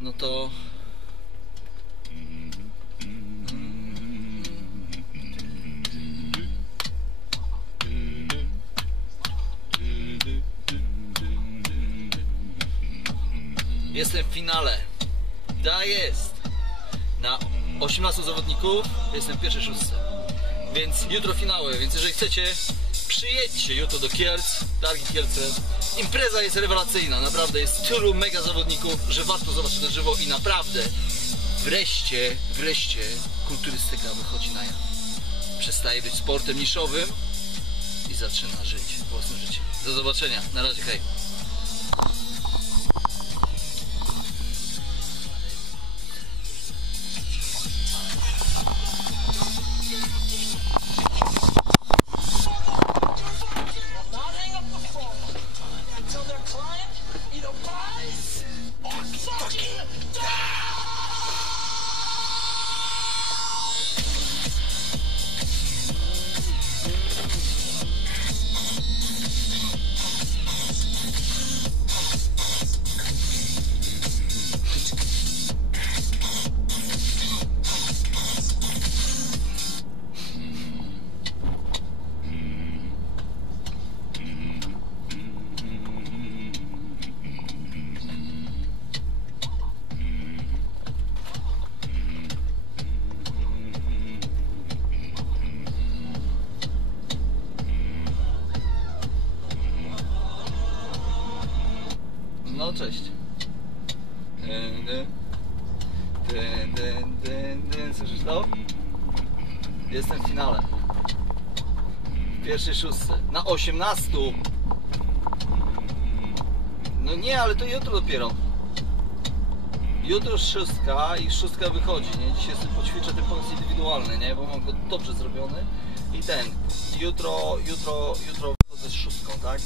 No to... Jestem w finale. Da jest. Na 18 zawodników jestem w pierwszej szóstce. Więc jutro finały, więc jeżeli chcecie, przyjedźcie jutro do Kielc, Targi Kielce. Impreza jest rewelacyjna, naprawdę jest tylu mega zawodników, że warto zobaczyć na żywo i naprawdę wreszcie, wreszcie kulturystyka wychodzi na jaw. Przestaje być sportem niszowym i zaczyna żyć własnym życiem. Do zobaczenia, na razie, hej. No cześć. Słyszysz to? Jestem w finale. W pierwszej szóstce. Na 18. No nie, ale to jutro dopiero. Jutro szóstka i szóstka wychodzi, nie? Dzisiaj sobie poćwiczę ten pomysł indywidualny, nie? Bo mam go dobrze zrobiony. I ten. Jutro, jutro, jutro wychodzę z szóstką, tak?